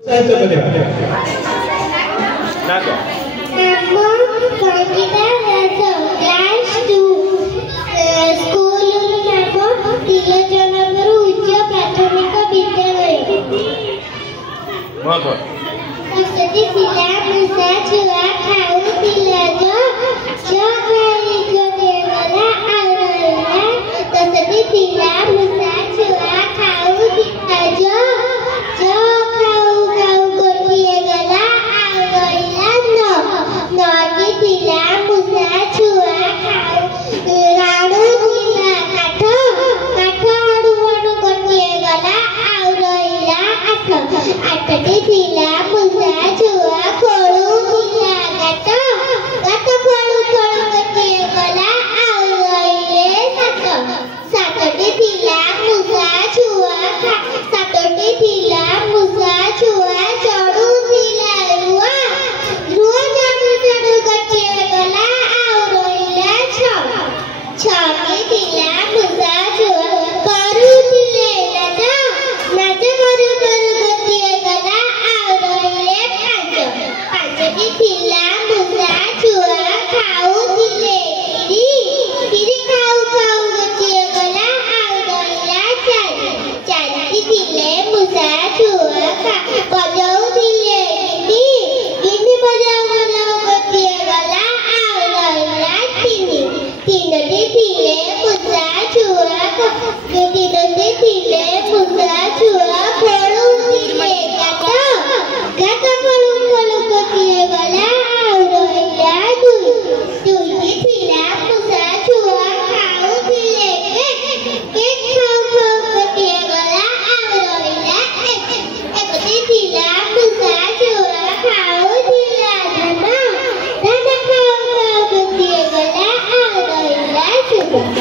Saya coba Nato. Nama Bangkita Raja Class 2 School Nama Tilajanagaru Ucca Prathamika Vidyalaya. Mohon. Jadi sila musa chua khau tilaja jahari gadegala aurala. Jadi sila musa chua khau tilaja jahau khau gadegala aurala no. Nadi sila musa chua khau ranu tila katho aduanu gadegala aurala atho. Atadi sila musa chua kholu tila gato kholu gadegala aurale sato. Satodi sila musa chua satodi sila musa chua chodu sila rua chodu gadegala aurale chami sila musa chua karu tile naja karu gadegala aurale panjadi sila musa chua khau tile kiri khau gadegala aurale chandi tile musa chua bajau tile gini bajau gadegala aurale tinodi tile musa chua tinodi tile musa chua kholu tile gato kholu gadegala aurale dui tila musa chua khau tile khau gadegala aurale ekoti tila musa chua khau tila dana khau gadegala aurale